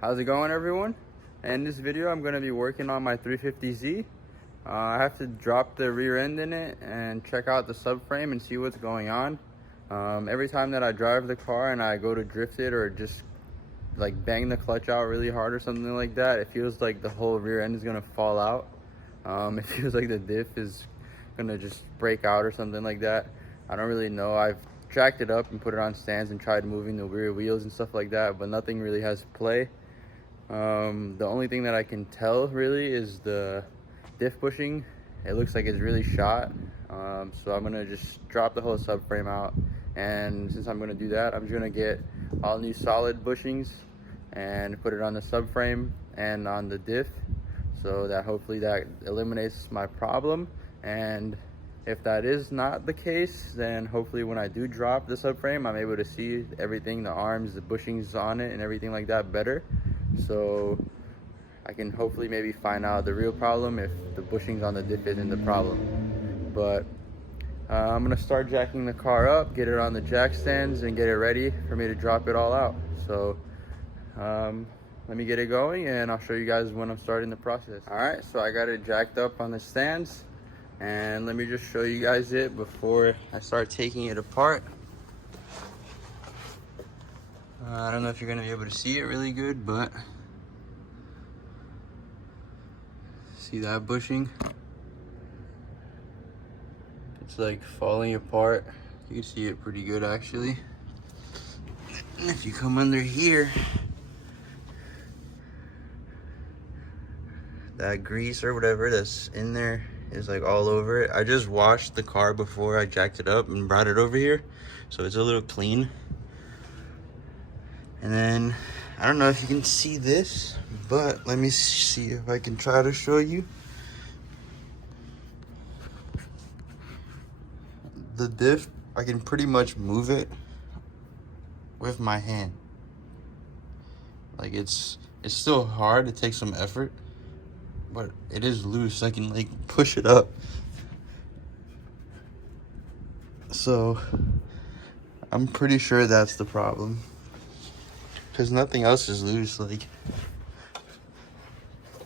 How's it going, everyone? In this video I'm going to be working on my 350Z. I have to drop the rear end in it and check out the subframe and see what's going on. Every time that I drive the car and I go to drift it or just like bang the clutch out really hard or something like that, it feels like the whole rear end is going to fall out. It feels like the diff is going to just break out or something like that. I don't really know. I've tracked it up and put it on stands and tried moving the rear wheels and stuff like that, but nothing really has play. The only thing that I can tell really is the diff bushing. It looks like it's really shot. So I'm gonna just drop the whole subframe out, and since I'm gonna do that, I'm just gonna get all new solid bushings and put it on the subframe and on the diff, so that hopefully that eliminates my problem. And if that is not the case, then hopefully when I do drop the subframe, I'm able to see everything, the arms, the bushings on it and everything like that better. So I can hopefully maybe find out the real problem if the bushings on the diff isn't the problem. But I'm gonna start jacking the car up, get it on the jack stands and get it ready for me to drop it all out. So let me get it going and I'll show you guys when I'm starting the process. All right, so I got it jacked up on the stands. And let me just show you guys it before I start taking it apart. I don't know if you're gonna be able to see it really good, but see that bushing? It's like falling apart. You can see it pretty good actually. And if you come under here, that grease or whatever that's in there is like all over it. I just washed the car before I jacked it up and brought it over here, so it's a little clean. And then I don't know if you can see this, but let me see if I can try to show you. The diff, I can pretty much move it with my hand. Like it's still hard, it takes some effort, but it is loose. I can like push it up. So I'm pretty sure that's the problem, because nothing else is loose. Like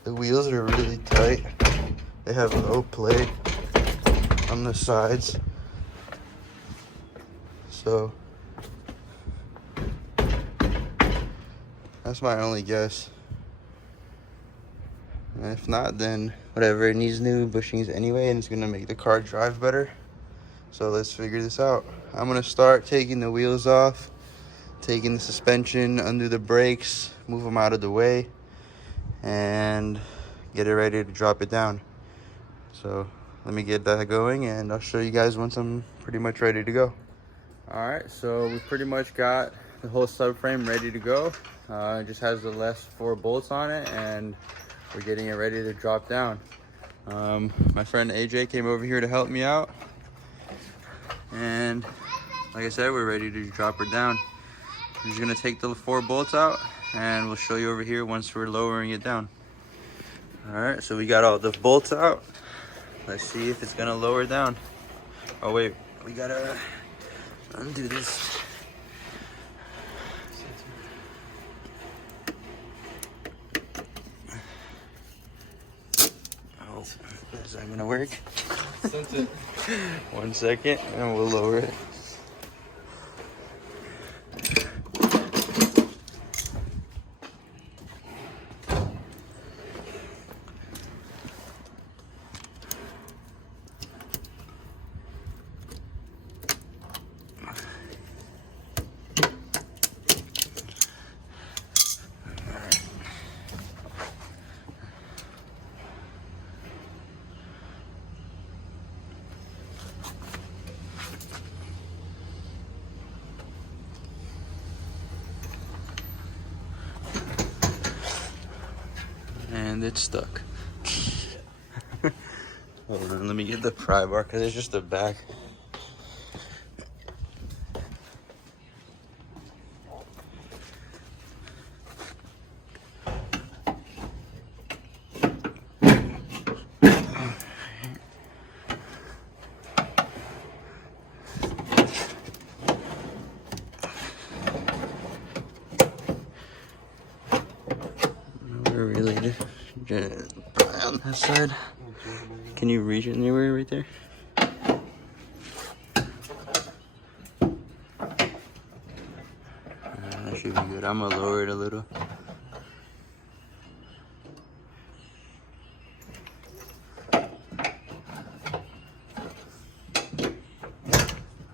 the wheels are really tight. They have no play on the sides. So that's my only guess. And if not, then whatever, it needs new bushings anyway, and it's gonna make the car drive better. So let's figure this out. I'm gonna start taking the wheels off, taking the suspension, undo the brakes, move them out of the way, and get it ready to drop it down. So let me get that going and I'll show you guys once I'm pretty much ready to go. All right, so we pretty much got the whole subframe ready to go. It just has the last 4 bolts on it and we're getting it ready to drop down. My friend AJ came over here to help me out. And like I said, we're ready to drop her down. I'm just gonna take the 4 bolts out and we'll show you over here once we're lowering it down. All right, so we got all the bolts out. Let's see if it's gonna lower down. Oh wait, we gotta undo this. Oh, is that gonna work? 1 second and we'll lower it. And it's stuck. Hold on, let me get the pry bar because it's just the back. Probably on that side. Can you reach it anywhere right there? That should be good. I'm gonna lower it a little.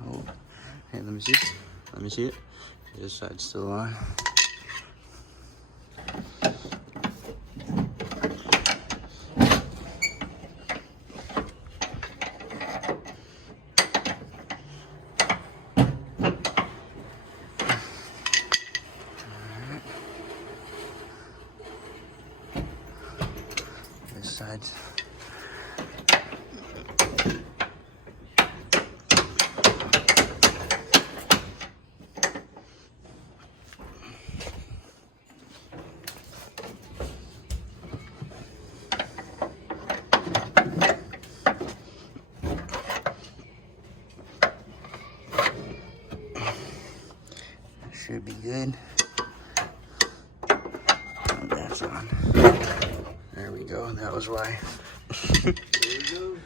Oh, hey, let me see. Let me see it. This side's still on. This side's. Should be good. Oh, that's on. There we go. That was why. There we go.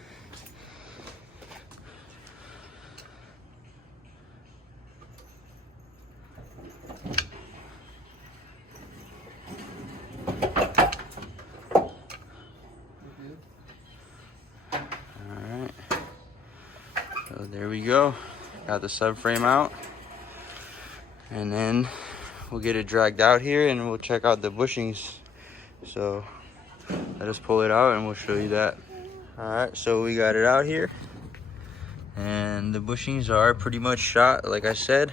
Alright. So there we go. Got the subframe out. And then we'll get it dragged out here and we'll check out the bushings. So let us pull it out and we'll show you that. All right, so we got it out here and the bushings are pretty much shot, like I said.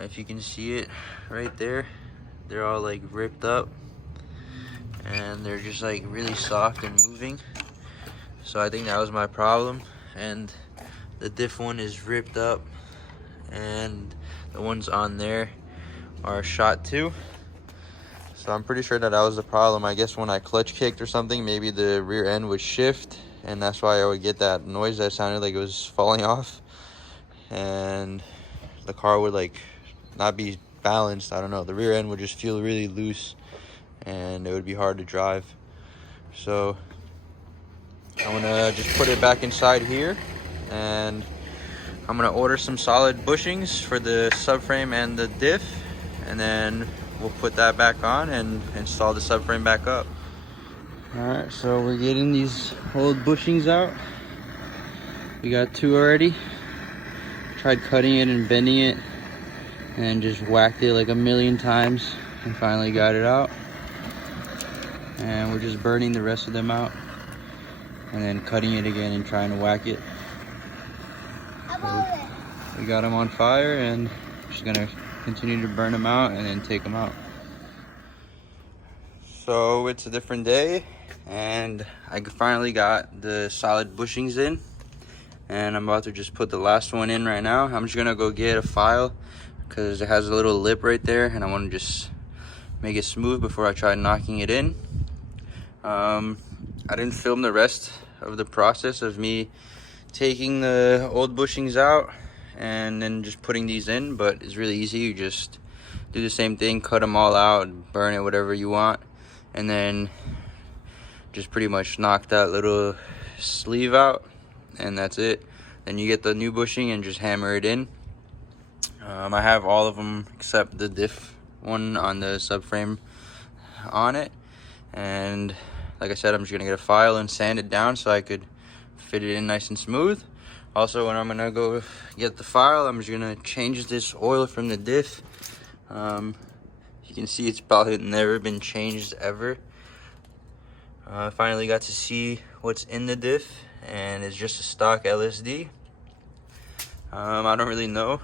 If you can see it right there, they're all like ripped up and they're just like really soft and moving. So I think that was my problem. And the diff one is ripped up and the ones on there are shot too. So I'm pretty sure that was the problem. I guess when I clutch kicked or something, maybe the rear end would shift, and that's why I would get that noise that sounded like it was falling off, and the car would like not be balanced. I don't know, the rear end would just feel really loose and it would be hard to drive. So I'm gonna just put it back inside here, and I'm gonna order some solid bushings for the subframe and the diff, and then we'll put that back on and install the subframe back up. All right, so we're getting these old bushings out. We got 2 already. Tried cutting it and bending it and just whacked it like a million times and finally got it out. And we're just burning the rest of them out and then cutting it again and trying to whack it. So we got them on fire and just gonna continue to burn them out and then take them out. So it's a different day and I finally got the solid bushings in, and I'm about to just put the last one in right now. I'm just gonna go get a file because it has a little lip right there and I want to just make it smooth before I try knocking it in. I didn't film the rest of the process of me taking the old bushings out and then just putting these in, but it's really easy. You just do the same thing, cut them all out, burn it whatever you want, and then just pretty much knock that little sleeve out, and that's it. Then you get the new bushing and just hammer it in. I have all of them except the diff one on the subframe on it, and like I said, I'm just gonna get a file and sand it down so I could fit it in nice and smooth. Also, when I'm gonna go get the file, I'm just gonna change this oil from the diff. You can see it's probably never been changed ever. I finally got to see what's in the diff, and it's just a stock LSD. I don't really know.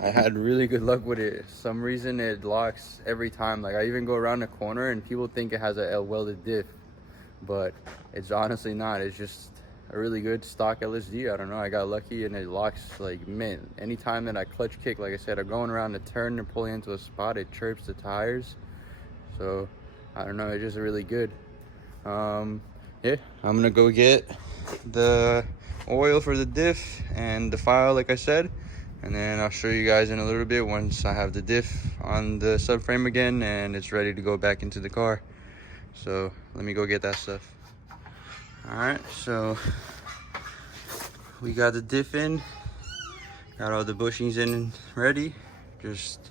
I had really good luck with it. For some reason it locks every time. Like, I even go around the corner and people think it has a welded diff, but it's honestly not. It's just a really good stock LSD. I don't know, I got lucky and it locks like mint. Anytime that I clutch kick, like I said, I'm going around the turn and pulling into a spot, it chirps the tires. So I don't know, it's just really good. Yeah, I'm gonna go get the oil for the diff and the file, like I said, and then I'll show you guys in a little bit once I have the diff on the subframe again and it's ready to go back into the car. So let me go get that stuff. All right, so we got the diff in, got all the bushings in and ready. Just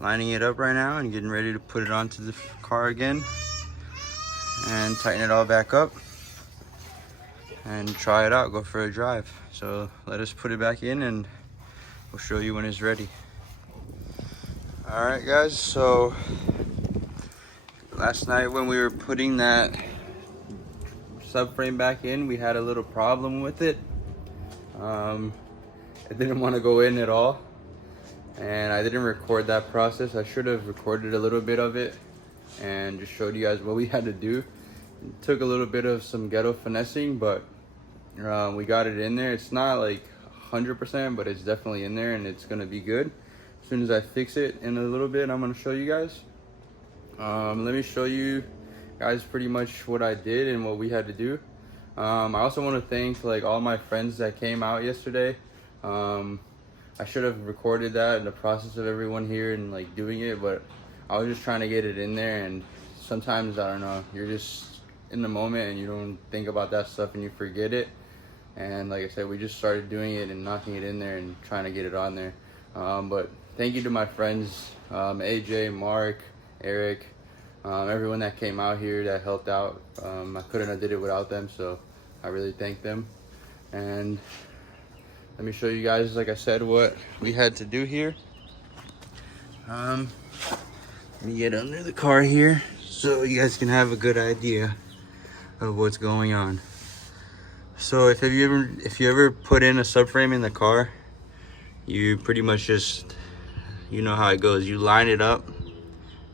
lining it up right now and getting ready to put it onto the car again and tighten it all back up and try it out, go for a drive. So let us put it back in and we'll show you when it's ready. All right guys, so last night when we were putting that subframe back in, we had a little problem with it. It didn't want to go in at all, and I didn't record that process. I should have recorded a little bit of it and just showed you guys what we had to do. It took a little bit of some ghetto finessing, but we got it in there. It's not like 100%, but it's definitely in there and it's gonna be good. As soon as I fix it in a little bit, I'm gonna show you guys. Let me show you guys pretty much what I did and what we had to do. I also want to thank like all my friends that came out yesterday. I should have recorded that in the process of everyone here and like doing it, but I was just trying to get it in there, and sometimes, I don't know, you're just in the moment and you don't think about that stuff and you forget it. And like I said, we just started doing it and knocking it in there and trying to get it on there. But thank you to my friends, AJ, Mark, Eric, everyone that came out here that helped out. I couldn't have did it without them, so I really thank them. And let me show you guys, like I said, what we had to do here. Let me get under the car here so you guys can have a good idea of what's going on. So if you ever put in a subframe in the car, you pretty much just, you know how it goes. You line it up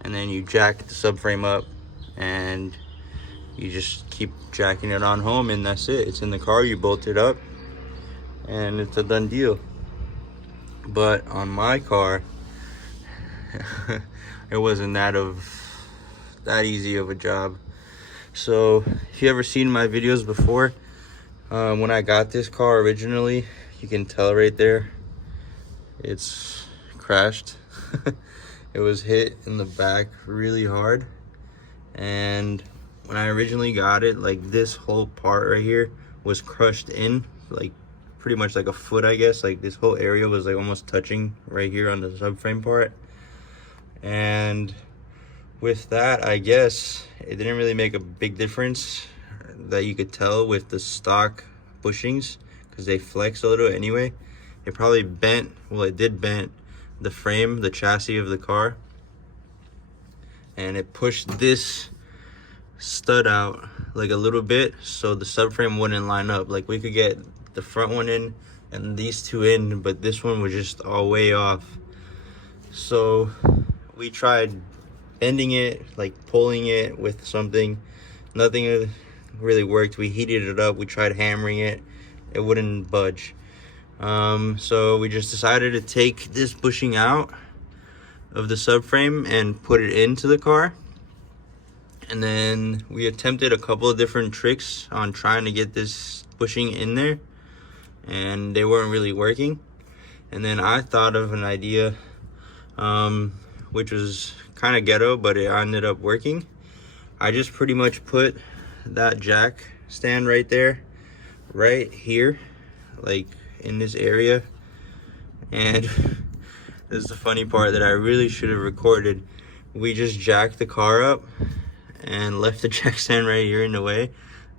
and then you jack the subframe up and you just keep jacking it on home, and that's it. It's in the car, you bolt it up and it's a done deal. But on my car, it wasn't that easy of a job. So if you ever seen my videos before, when I got this car originally, you can tell right there, it's crashed. It was hit in the back really hard, and when I originally got it, like this whole part right here was crushed in, like pretty much like a foot, I guess. Like this whole area was like almost touching right here on the subframe part. And with that, I guess it didn't really make a big difference that you could tell with the stock bushings, because they flex a little anyway. It probably bent, well, it did bend the frame, the chassis of the car, and it pushed this stud out like a little bit so the subframe wouldn't line up. Like we could get the front one in and these two in, but this one was just all way off. So we tried bending it, like pulling it with something. Nothing really worked. We heated it up, we tried hammering it, it wouldn't budge. So we just decided to take this bushing out of the subframe and put it into the car. And then we attempted a couple of different tricks on trying to get this bushing in there, and they weren't really working. And then I thought of an idea, which was kind of ghetto, but it ended up working. I just pretty much put that jack stand right there, right here, like in this area. And this is the funny part that I really should have recorded. We just jacked the car up and left the jack stand right here in the way,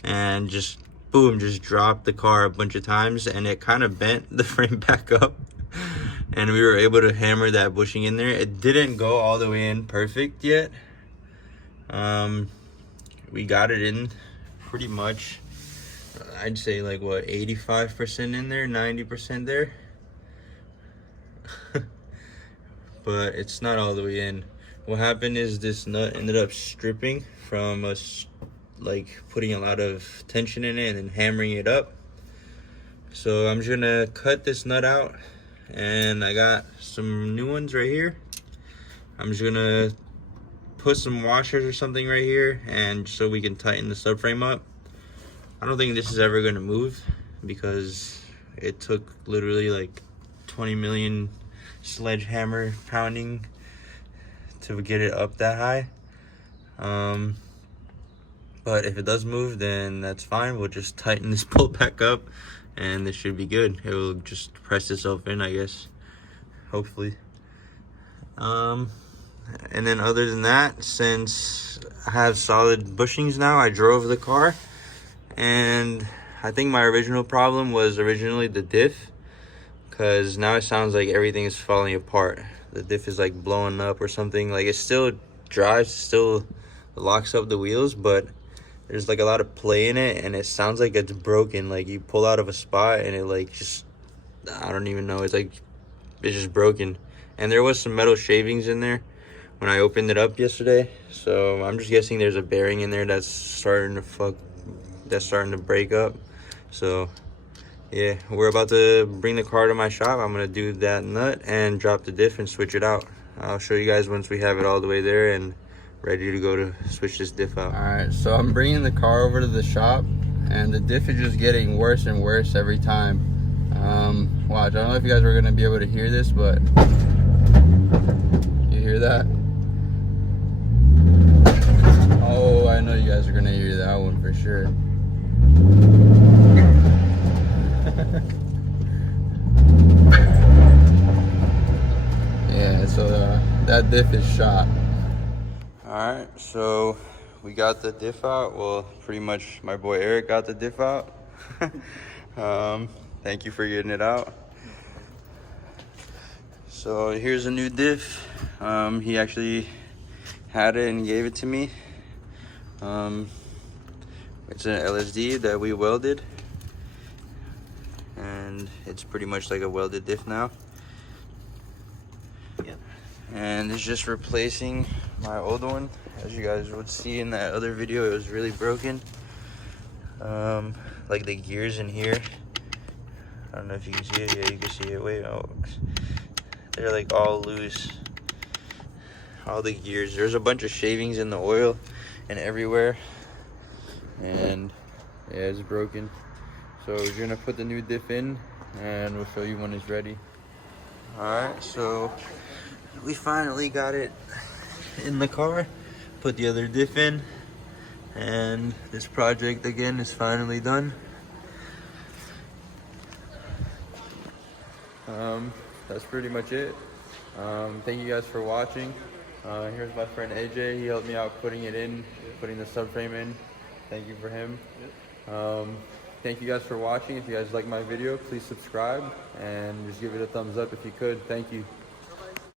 and just boom, just dropped the car a bunch of times, and it kind of bent the frame back up, and we were able to hammer that bushing in there. It didn't go all the way in perfect yet. We got it in pretty much, I'd say like what, 85% in there, 90% there. But it's not all the way in. What happened is this nut ended up stripping from us like putting a lot of tension in it and then hammering it up. So I'm just gonna cut this nut out, and I got some new ones right here. I'm just gonna put some washers or something right here, and so we can tighten the subframe up. I don't think this is ever gonna move because it took literally like 20 million sledgehammer pounding to get it up that high. But if it does move, then that's fine. We'll just tighten this bolt back up and this should be good. It will just press itself in, I guess, hopefully. And then other than that, since I have solid bushings now, I drove the car, and I think my original problem was originally the diff, because now it sounds like everything is falling apart. The diff is like blowing up or something. Like, it still drives, still locks up the wheels, but there's like a lot of play in it, and it sounds like it's broken. Like, you pull out of a spot and it like just, I don't even know, it's like it's just broken. And there was some metal shavings in there when I opened it up yesterday, so I'm just guessing there's a bearing in there that's starting to break up. So yeah, we're about to bring the car to my shop. I'm gonna do that nut and drop the diff and switch it out. I'll show you guys once we have it all the way there and ready to go to switch this diff out. All right, so I'm bringing the car over to the shop, and the diff is just getting worse and worse every time. Watch, I don't know if you guys are gonna be able to hear this, but you hear that? Oh, I know you guys are gonna hear that one for sure. Yeah, so that diff is shot. Alright, so we got the diff out. Well, pretty much my boy Eric got the diff out. Thank you for getting it out. So here's a new diff. He actually had it and gave it to me. It's an LSD that we welded, and it's pretty much like a welded diff now. Yep. And it's just replacing my old one. As you guys would see in that other video, it was really broken. Like the gears in here, I don't know if you can see it. Yeah, you can see it. Wait, oh, they're like all loose. All the gears, there's a bunch of shavings in the oil and everywhere, and yeah, it's broken. So we're gonna put the new diff in and we'll show you when it's ready. All right, so we finally got it in the car, put the other diff in, and this project again is finally done. That's pretty much it. Thank you guys for watching. Here's my friend AJ. He helped me out putting it in, putting the subframe in. Thank you for him. Thank you guys for watching. If you guys like my video, please subscribe and just give it a thumbs up if you could. Thank you.